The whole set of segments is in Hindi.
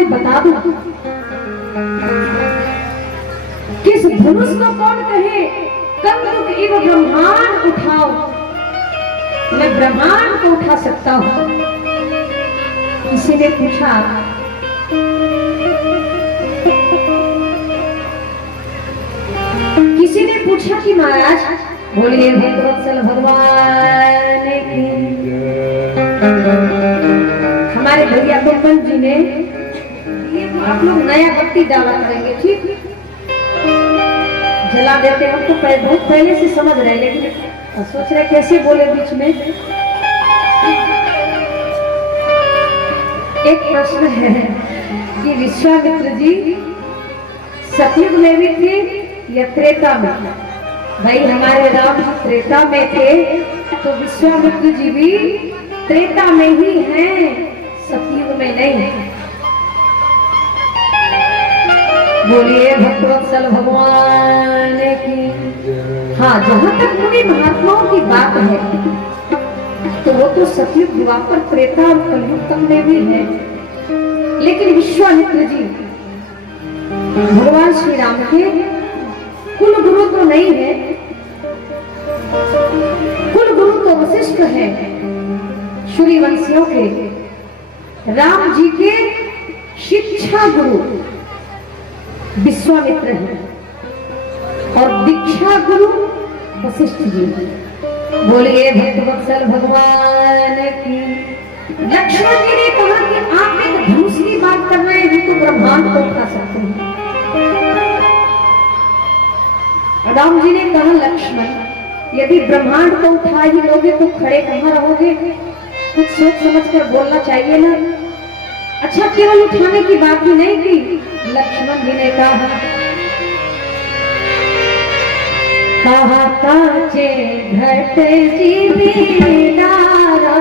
मैं बता दूं किस धनुष को कौन कहे कंदुक इव ब्रह्मांड उठाओ, मैं ब्रह्मांड को उठा सकता हूं। किसी ने पूछा कि महाराज बोलिए भक्तवत्सल भगवान की। हमारे भैया कुंदन जी ने आप लोग नया बत्ती डाला करेंगे, ठीक जला देते हैं। हम तो बहुत पहले से समझ रहे, लेकिन सोच रहे कैसे बोले बीच में। एक प्रश्न है कि विश्वामित्र जी सतयुग में भी थे या त्रेता में? भाई हमारे राम त्रेता में थे तो विश्वामित्र जी भी त्रेता में ही हैं, सतयुग में नहीं। बोलिए भक्तवत्सल भगवान की। हाँ, जहां तक मुनि महात्माओं की बात है तो वो तो सतयुग द्वापर त्रेता और कलयुग तक में भी है, लेकिन विश्वामित्र जी भगवान श्री राम के कुल गुरु तो नहीं है, कुल गुरु तो वशिष्ठ है, सूर्यवंशियों के राम जी के शिक्षा गुरु विश्वामित्र है और दीक्षा गुरु वशिष्ठ जी। बोलिए भक्तवत्सल भगवान की। लक्ष्मण जी ने कहा कि आप एक धनुष की बात कर रहे हैं तो ब्रह्मांड को उठा सकते हैं। राम जी ने कहा लक्ष्मण यदि ब्रह्मांड को उठा ही लोगे तो खड़े कहाँ रहोगे? कुछ सोच समझ कर बोलना चाहिए ना। अच्छा, केवल उठाने की बात ही नहीं की। लक्ष्मण जी ने कहा काचे घट जीवीदारा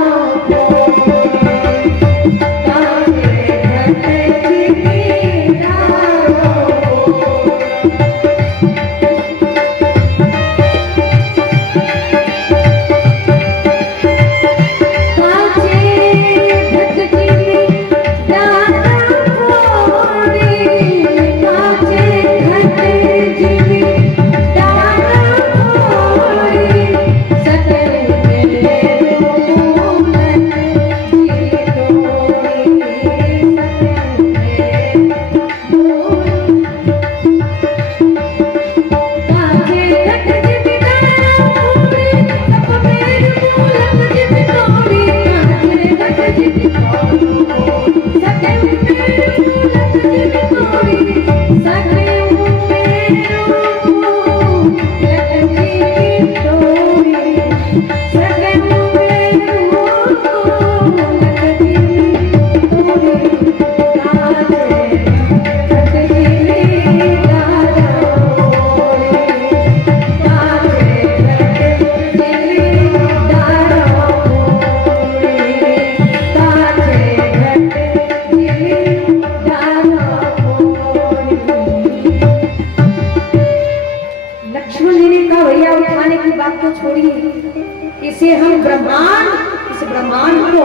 इसे हम ब्रह्मांड, इस ब्रह्मांड को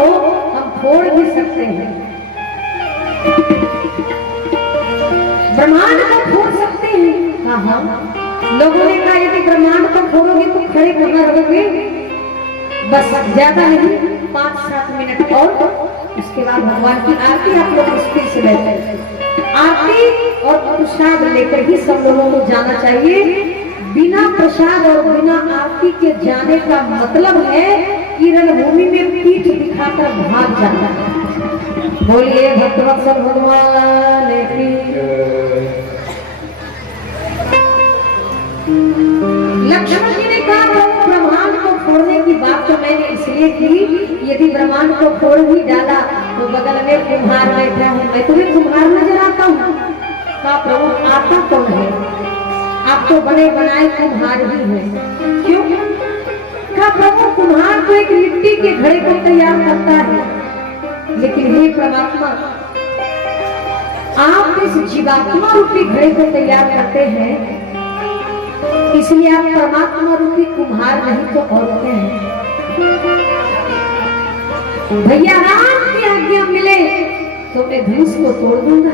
हम फोड़ भी सकते हैं। ब्रह्मांड को फोड़ सकते हैं। हाँ हाँ, लोगों ने कहा यदि ब्रह्मांड को फोड़ोगे तो खड़े कहाँ रहोगे? बस ज्यादा नहीं, 5-7 मिनट और उसके बाद भगवान की आरती आप लोग मुश्किल से बैठे। आरती और प्रसाद लेकर ही सब लोगों को जाना चाहिए। बिना प्रसाद और बिना आरती के जाने का मतलब है कि रणभूमि में पीठ दिखाकर भाग जाना है। बोलिए भक्तवत्सल भगवान की। लक्ष्मण जी ने कहा ब्रह्मांड को फोड़ने की बात तो मैंने इसलिए की, यदि ब्रह्मांड को फोड़ भी डाला तो बगल में कुम्हार बैठा हूँ, मैं तुम्हें कुम्हार नजर आता हूँ। कहा प्रभु आता कौन है? आप तो बड़े बनाए कुम्हार ही हैं। क्यों? कहा प्रभु कुम्हार तो एक मिट्टी के घड़े को तैयार करता है, लेकिन हे परमात्मा आप इस जीवात्मा रूपी घड़े को तैयार करते हैं, इसलिए आप परमात्मा रूपी कुम्हार नहीं तो और क्या हैं? भैया राम की आज्ञा मिले तो मैं धनुष को तोड़ दूंगा।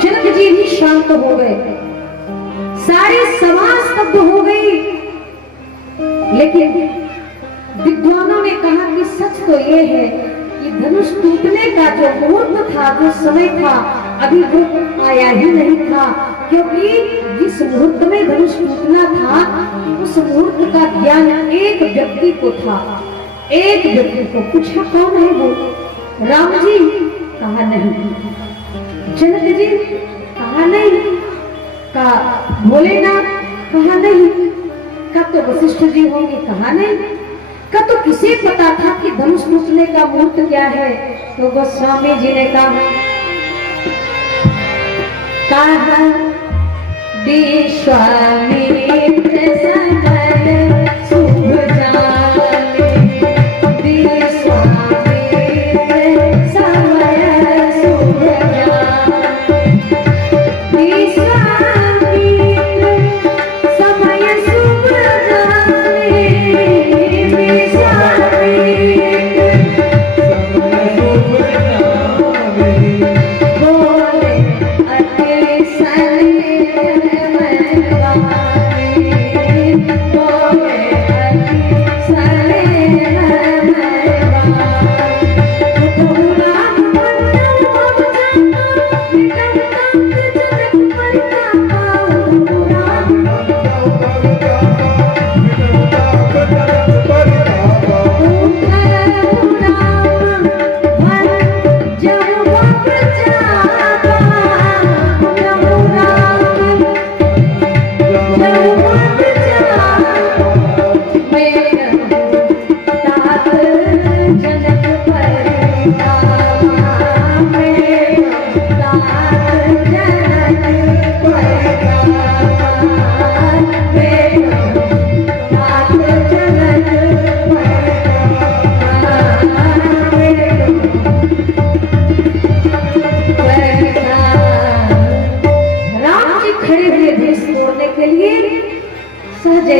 जनक जी ही शांत हो गए, सारी समाज स्तब्ध हो गई। लेकिन विद्वानों ने कहा कि सच तो ये है कि धनुष टूटने का जो मुहूर्त था, जो समय था, अभी वो आया ही नहीं था, क्योंकि जिस मुहूर्त में धनुष टूटना था उस मुहूर्त का ज्ञान एक व्यक्ति को था। एक व्यक्ति को पूछा, कौन है वो? राम जी। कहा नहीं। जनक जी? कहा नहीं। कहा भोलेनाथ? कहा नहीं। कहा तो वशिष्ठ जी होंगे? कहा नहीं। कहा तो किसे पता था कि धनुष टूटने का मुहूर्त क्या है? तो गोस्वामी जी ने कहा विश्वामित्र समय शुभ जाने, विश्वामित्र समय शुभ जाने, विश्वामित्र समय शुभ जाने,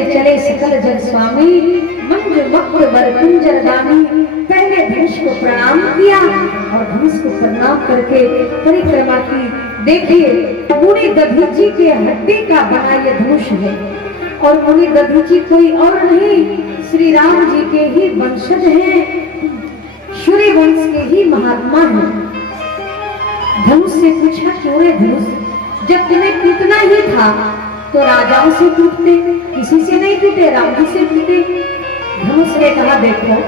चले सकल जग स्वामी, मंज मक्र बर कुंजर दानी। पहले धनुष को प्रणाम किया और धनुष को प्रणाम करके परिक्रमा की। देखिए मुनि दधीची के हड्डी का बना यह धनुष है, और मुनि दधीची कोई और नहीं, श्री राम जी के ही वंशज हैं, सूर्य वंश के ही महात्मा हैं। धनुष से पूछा, क्यों रे धनुष? जब तुम्हें टूटना ही था तो राजाओं से टूटते, किसी से नहीं टूटे, राम जी से टूटे। धनुष ने कहा, देखो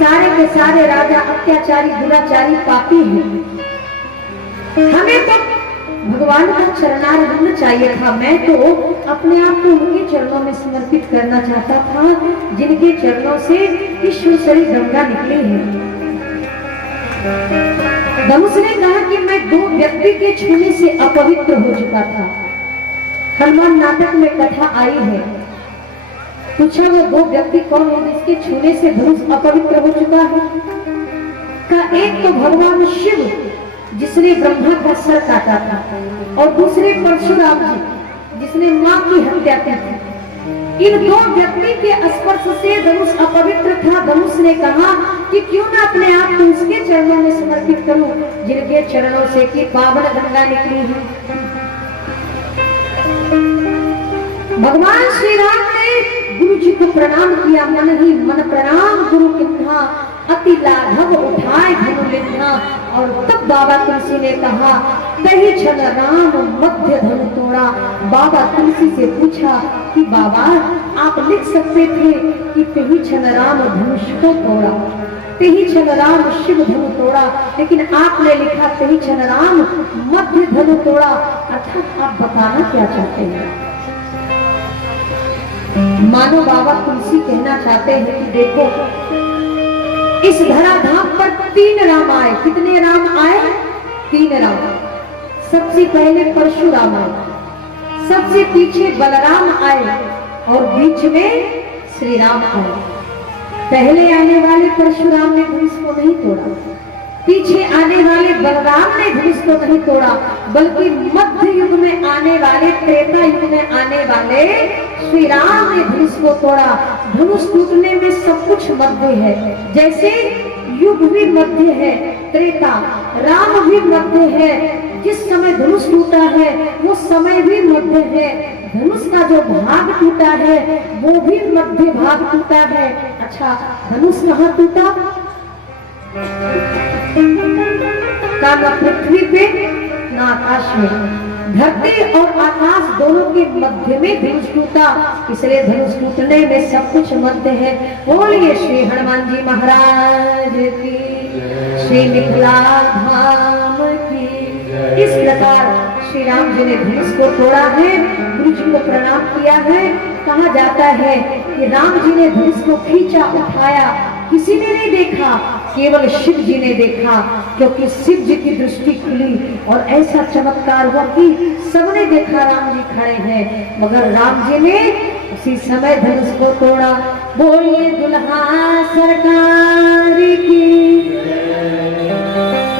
सारे के सारे राजा अत्याचारी, दुराचारी, पापी हैं। हमें तो भगवान का चरणारविंद चाहिए था। मैं तो अपने आप को उनके चरणों में समर्पित करना चाहता था, जिनके चरणों से ईश्वरी गंगा निकली है। धनुष ने कहा कि मैं दो व्यक्ति के छूने से अपवित्र हो चुका था। हनुमान नाटक में कथा आई है। पूछा, वो दो व्यक्ति कौन है जिसके छूने से धनुष अपवित्र हो चुका है? का एक तो भगवान शिव जिसने ब्रह्मा का सर काटा था, और दूसरे परशुराम जी जिसने मां की हत्या की थी। इन दो व्यक्ति के स्पर्श से धनुष अपवित्र था। धनुष ने कहा कि क्यों ना अपने आप को उसके चरणों में समर्पित करूं, जिनके चरणों से कि पावन गंगा निकली है। भगवान श्री राम ने गुरु जी को प्रणाम किया, मन ही मन प्रणाम गुरु किन्हा, अति लाघव उठाए धनु लिन्हा। और तब बाबा तुलसी ने कहा, तही छल राम मध्य धनु तोड़ा। बाबा तुलसी से पूछा कि बाबा आप लिख सकते थे कि तही छल राम धनुष को तोड़ा, तही छल राम शिव धनु तोड़ा, लेकिन आपने लिखा तही छल राम मध्य धनु तोड़ा। अर्थात आप बताना क्या चाहते हैं? मानो बाबा तुलसी कहना चाहते हैं कि देखो इस धराधाम पर तीन राम आए। कितने राम आए? तीन राम। सबसे पहले परशुराम आए, सबसे पीछे बलराम आए, और बीच में श्री राम आए। पहले आने वाले परशुराम ने धनुष को नहीं तोड़ा, पीछे आने वाले बलराम ने धनुष को नहीं तोड़ा, बल्कि मध्य युग में आने वाले, त्रेता युग में आने वाले श्री राम ने धनुष को तोड़ा। धनुष टूटने में सब कुछ मध्य है। जैसे युग भी मध्य है, त्रेता, राम भी मध्य है। जिस समय धनुष टूटा है वो समय भी मध्य है। धनुष का जो भाग टूटा है वो भी मध्य भाग टूटा है। अच्छा, धनुष कहाँ टूटा? ना पृथ्वी पे ना आकाश में, धरती और आकाश दोनों के मध्य में धनुष टूटा। इसलिए धनुष टूटने में सब कुछ मध्य है। बोलिए श्री हनुमान जी महाराज की, श्री मिथिला धाम की। इस प्रकार श्री राम जी ने धनुष को तोड़ा है, गुरु जी को प्रणाम किया है। कहा जाता है कि राम जी ने धनुष को खींचा, उठाया, किसी ने नहीं देखा, केवल शिव जी ने देखा, क्योंकि शिव जी की दृष्टि खुली और ऐसा चमत्कार हुआ कि सबने देखा राम जी खड़े हैं, मगर राम जी ने उसी समय धनुष को तोड़ा। बोलिए दुल्हा सरकार की।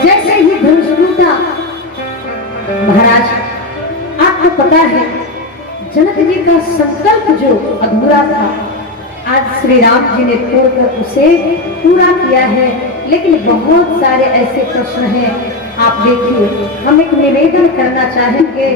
जैसे ही धनुष टूटा, महाराज आपको पता है जनक जी का संकल्प जो अधूरा था, आज श्री राम जी ने तोड़कर उसे पूरा किया है। लेकिन बहुत सारे ऐसे प्रश्न हैं, आप देखिए, हम एक निवेदन करना चाहेंगे।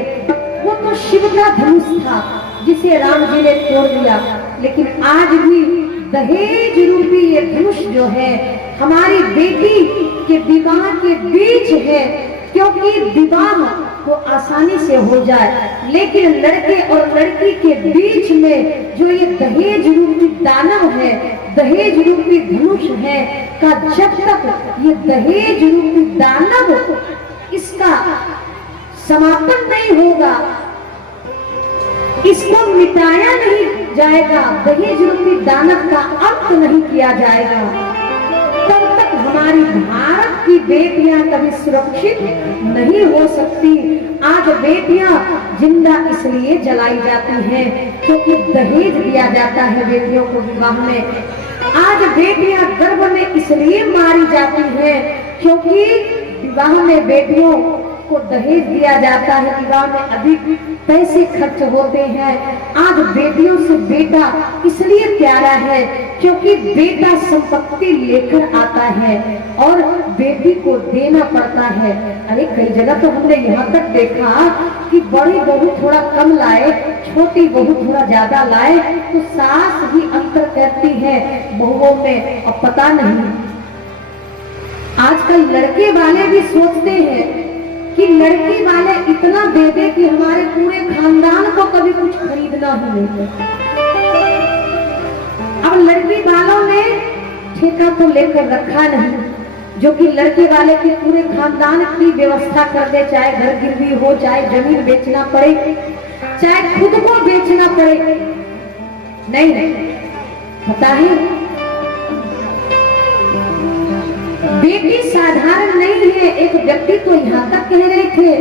वो तो शिव का धनुष था जिसे राम जी ने तोड़ दिया, लेकिन आज भी दहेज रूपी ये धनुष जो है हमारी बेटी के विवाह के बीच है, क्योंकि विवाह तो आसानी से हो जाए, लेकिन लड़के और लड़की के बीच में जो ये दहेज रूपी दानव है, दहेज रूपी धनुष है, का जब तक ये दहेज रूपी दानव इसका समापन नहीं होगा, इसको मिटाया नहीं जाएगा, दहेज रूपी दानव का अंत नहीं किया जाएगा, तब तक हमारी भारत की बेटियां कभी सुरक्षित नहीं हो सकती। आज बेटियां जिंदा इसलिए जलाई जाती हैं क्योंकि दहेज दिया जाता है बेटियों को विवाह में। आज बेटियां गर्भ में इसलिए मारी जाती हैं क्योंकि विवाह में बेटियों को दहेज दिया जाता है, विवाह में अधिक पैसे खर्च होते हैं। आज बेटियों से बेटा इसलिए प्यारा है क्योंकि बेटा संपत्ति लेकर आता है और बेटी को देना पड़ता है। अरे कई जगह तो हमने यहाँ तक देखा कि बड़ी बहू थोड़ा कम लाए, छोटी बहू थोड़ा ज्यादा लाए, तो सास ही अंतर करती है बहुओं में। और पता नहीं, आजकल लड़के वाले भी सोचते हैं कि लड़की वाले इतना दे दे कि हमारे पूरे खानदान को कभी कुछ खरीदना ही नहीं है। अब लड़की वालों ने ठेका तो लेकर रखा नहीं, जो कि लड़के वाले के पूरे खानदान की व्यवस्था कर दे, चाहे घर गिरवी हो, चाहे जमीन बेचना पड़े, चाहे खुद को बेचना पड़े। नहीं, पता है बेटी साधारण नहीं है। एक व्यक्ति तो यहाँ तक कह रहे थे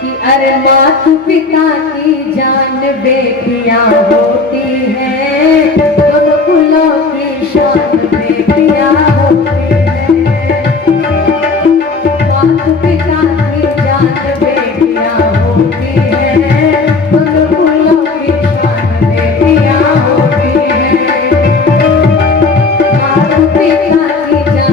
कि अरे माता पिता की जान बेटियां होती हैं, दोनों कुलों की शान बेटियां होती हैं। माता पिता की जान बेटियां होती हैं, दोनों कुलों की शान बेटियां होती हैं। माता पिता की जान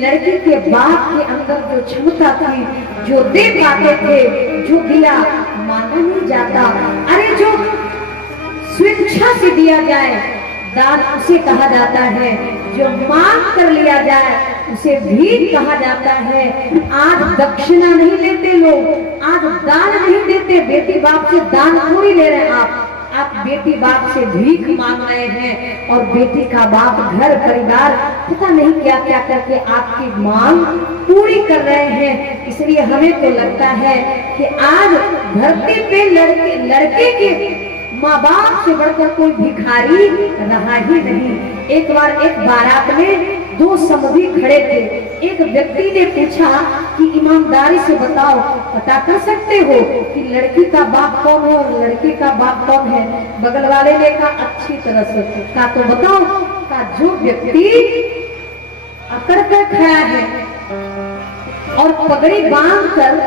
लड़की के बाप के अंदर जो क्षमता थी, जो दे पाते थे, जो दिया माना नहीं जाता। अरे जो स्वेच्छा से दिया जाए दान उसे कहा जाता है, जो मांग कर लिया जाए उसे भीख कहा जाता है। आज दक्षिणा नहीं लेते लोग, आज दान नहीं देते, बेटी बाप से दान थोड़ी ले रहे हैं आप बेटी बाप से भीख मांग रहे हैं। और बेटी का बाप घर परिवार पता नहीं क्या क्या करके आपकी मांग पूरी कर रहे हैं। इसलिए हमें तो लगता है कि आज धरती पे लड़के के माँ बाप से बढ़कर कोई भिखारी रहा ही नहीं। एक बार एक बारात में दो समधी खड़े थे। एक व्यक्ति ने पूछा कि ईमानदारी से बताओ, पता कर सकते हो कि लड़की का बाप कौन है और लड़के का बाप कौन है? बगल वाले ने कहा अच्छी तरह से। कहा तो बताओ। कहा जो व्यक्ति अकड़ कर खड़ा है और पगड़ी बांध कर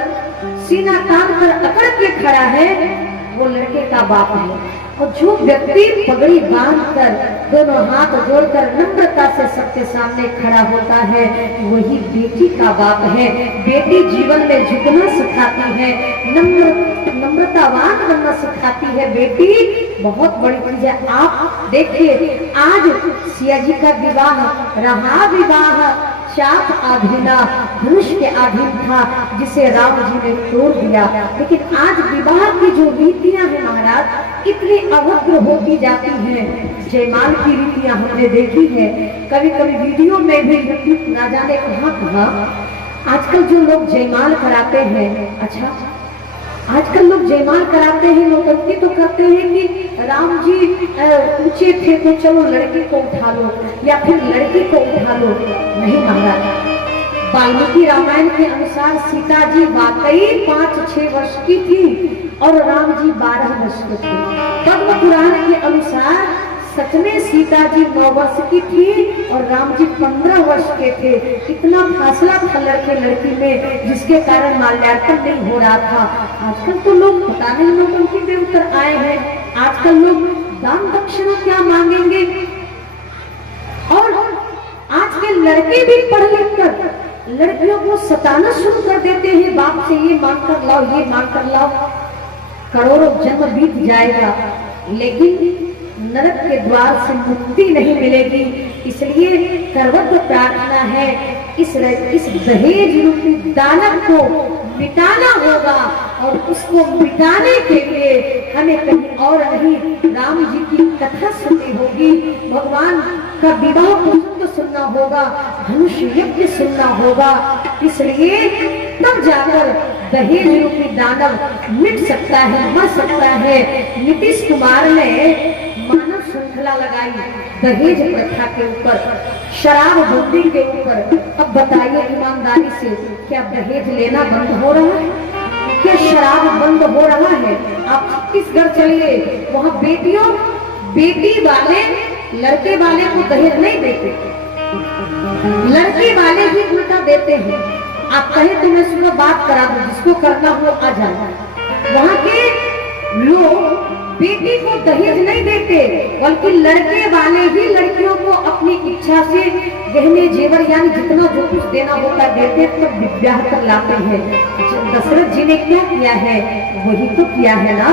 सीना तान कर अकड़ के खड़ा है वो लड़के का बाप है, और जो व्यक्ति पगड़ी बांधकर दोनों हाथ जोड़कर नम्रता से सबके सामने खड़ा होता है वही बेटी का बाप है। बेटी जीवन में झुकना सिखाती है, नम्रतावान बनना सिखाती है। बेटी बहुत बड़ी चीज है। आप देखिए आज सिया जी का विवाह रहा विवाह चाप आधीना धनुष के अधीन था, जिसे राम जी ने तोड़ दिया। लेकिन आज विवाह की जो रीतियां हैं महाराज इतनी अभद्र होती जाती हैं। जयमाल की रीतियां हमने देखी है, कभी कभी वीडियो में भी ना जाने कहाँ आजकल जो लोग जयमाल कराते हैं। अच्छा आजकल लोग जयमाल कराते हैं, नौटंकी तो करते हैं कि राम जी ऊंचे थे तो चलो लड़की को उठा लो या फिर लड़की को उठा लो। नहीं महाराज, वाल्मीकि रामायण के अनुसार सीता जी वाकई 5-6 वर्ष की थी और राम जी 12 वर्ष के थे। पद्म पुराण के अनुसार सच में सीता जी 9 वर्ष की थी और राम जी 15 वर्ष के थे। इतना फासला था लड़के लड़की में, जिसके कारण माल्यार्पण नहीं हो रहा था। आजकल तो लोग पता नहीं नौटंकी पे उतर आए हैं। आजकल लोग दान दक्षिणा क्या मांगेंगे, और आज के लड़के भी पढ़ लिख कर लड़कियों को सताना शुरू कर देते हैं। बाप से ये मांग कर लाओ, ये मांग कर लाओ। करोड़ों जन्म बीत जाएगा लेकिन नरक के द्वार से मुक्ति नहीं मिलेगी। इसलिए सर्वत्र प्रार्थना है इस दहेज रूपी दानव को मिटाना होगा, और उसको मिटाने के लिए हमें कहीं और नहीं राम जी की कथा सुननी होगी, भगवान का विवाह प्रसंग सुनना होगा, धनुष यज्ञ सुनना होगा। इसलिए तब जाकर दहेज रूपी दानव मिट सकता है, मर सकता है। नीतीश कुमार ने मानव श्रृंखला लगाई दहेज प्रथा के ऊपर, शराब बंदी के ऊपर। अब बताइए ईमानदारी से, क्या दहेज लेना बंद हो रहा है? क्या शराब बंद हो रहा है? आप छत्तीसगढ़ चलिए, वहाँ बेटी वाले लड़के वाले को दहेज नहीं देते, लड़के वाले ही उल्टा देते हैं। आप कहे तो मैं सुबह बात करा दूं, जिसको करना हो आ जाए। वहाँ के लोग बेटी को दहेज नहीं देते, बल्कि लड़के वाले ही लड़कियों को अपनी इच्छा से गहने जेवर यानी जितना जो कुछ देना होता देते, तो विवाह कर लाते हैं। दशरथ जी ने क्या किया है? वही तो किया है ना।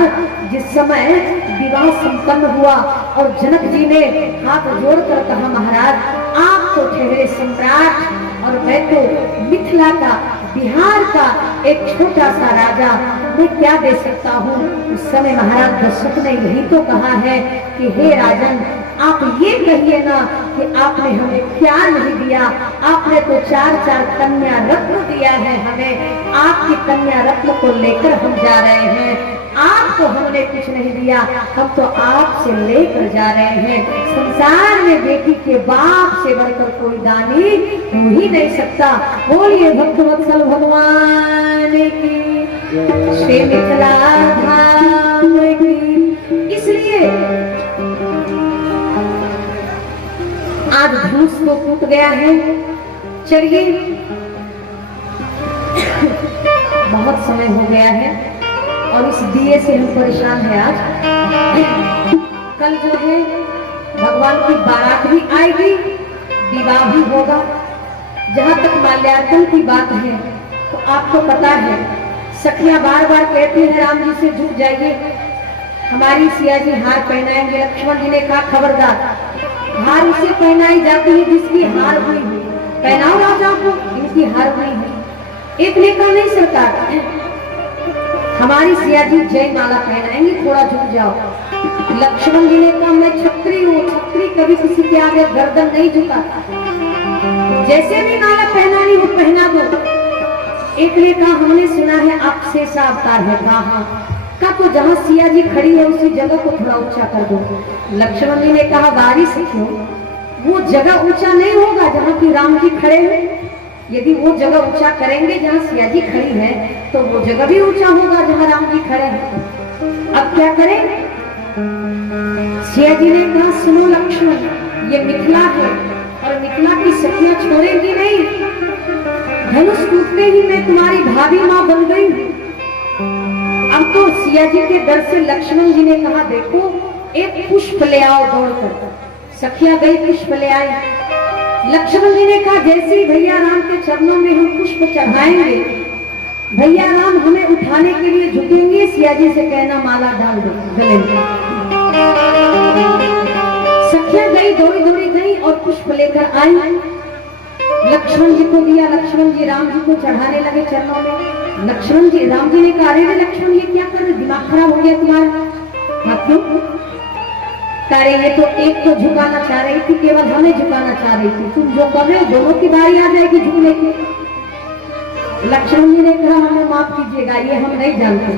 जिस समय विवाह संपन्न हुआ और जनक जी ने हाथ जोड़कर कहा महाराज आप तो ठहरे सम्राट और मैं तो मिथिला का बिहार का एक छोटा सा राजा, मैं क्या दे सकता हूँ? उस समय महाराज दशरथ ने यही तो कहा है कि हे राजन, आप ये कहिए ना कि आपने हमें क्या नहीं दिया। आपने तो 4-4 कन्या रत्न दिया है हमें, आपकी कन्या रत्न को लेकर हम जा रहे हैं। आपको हमने कुछ नहीं दिया, हम तो आपसे लेकर जा रहे हैं। संसार में बेटी के बाप से बढ़कर कोई दानी हो ही नहीं सकता। बोलिए भक्तवत्सल भगवान की, श्री मिथिला धाम की। इसलिए आज धनुष तो टूट गया है। चलिए बहुत समय हो गया है और इस दिए से हम परेशान हैं। आज कल जो है भगवान की बारात भी आएगी, विवाह भी होगा। जहाँ तक माल्यार्पण की बात है तो आपको पता है सखियां बार बार कहती है राम जी से झुक जाइए, हमारी सिया जी हार पहनाएंगे। लक्ष्मण जी ने कहा खबरदार, हार उसे पहनाई जाती है जिसकी हार हुई है, पहनाओ राजा को, इनकी हार हुई है। एक ने कहा नहीं सरकार, हमारी सिया जी जय माला पहनाएंगी, थोड़ा झुक जाओ। लक्ष्मण जी ने कहा मैं छत्री हूँ, छत्री कभी किसी के आगे गर्दन नहीं झुकाता, जैसे भी माला पहनानी हो पहना दो। एक ने कहा हमने सुना है आप शेषा अवतार है, कहा हाँ, का तो जहाँ सिया जी खड़ी है उसी जगह को थोड़ा ऊंचा कर दो। लक्ष्मण जी ने कहा बारिश क्यों, वो जगह ऊंचा नहीं होगा जहाँ की राम जी खड़े हैं। यदि वो जगह ऊंचा करेंगे जहाँ सिया जी खड़ी है तो वो जगह भी ऊंचा होगा जहाँ राम जी खड़े हैं। अब क्या करें? सिया जी ने कहा सुनो लक्ष्मण, ये मिथिला है और मिथिला की सखियां छोड़ेंगी नहीं, धनुष टूटते ही मैं तुम्हारी भाभी माँ बन गई। अब तो सिया जी के डर से लक्ष्मण जी ने कहा देखो एक पुष्प ले आओ दौड़कर। सखिया गई पुष्प ले आई। लक्ष्मण जी ने कहा जैसे ही भैया राम के चरणों में हम पुष्प चढ़ाएंगे, भैया राम हमें उठाने के लिए झुकेंगे, सिया जी से कहना माला डाल दो गले में। सखिया गई, दौड़ी दौड़ी गई और पुष्प लेकर आई, लक्ष्मण जी को दिया। लक्ष्मण जी राम जी को चढ़ाने लगे चरणों में। लक्ष्मण जी, राम जी ने कहा अरे लक्ष्मण ये क्या कर रहे, दिमाग खराब हो गया तुम्हारा? हाँ क्यों? करे ये तो एक को झुकाना चाह रही थी, केवल हमें झुकाना चाह रही थी, तुम जो कर रहे हो दोनों की बारी आ जाएगी झुकने की। लक्ष्मण जी ने कहा हमें माफ कीजिएगा, ये हम नहीं जानते,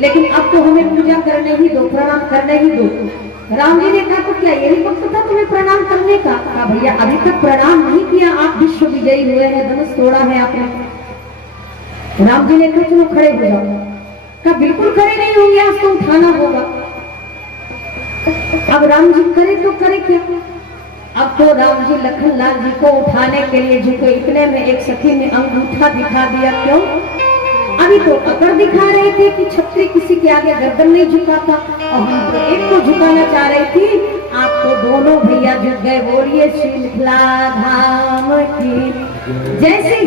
लेकिन अब तो हमें पूजा करने ही दो, प्रणाम करने ही दो। राम जी ने कहा तो क्या यही वक्त था तुम्हें प्रणाम करने का? कहा भैया अभी तक प्रणाम नहीं किया, आप विश्व विजयी हुए हैं, धनुष तोड़ा है आपने। राम जी ने कहा चलो खड़े हो जाओ। कहा बिल्कुल खड़े नहीं होंगे, आज तो उठाना होगा। अब राम जी करे तो करे क्या? अब तो राम जी लखन लाल जी को उठाने के लिए झुके, इतने में एक सखी ने अंगूठा दिखा दिया। क्यों? अभी तो अकड़ दिखा रहे थे कि छत्री किसी के आगे गर्दन नहीं झुकाता, और हम तो एक को झुकाना चाह रही थी, आप तो दोनों भैया झुक गए। बोलिए श्री मिथिला धाम की जैसे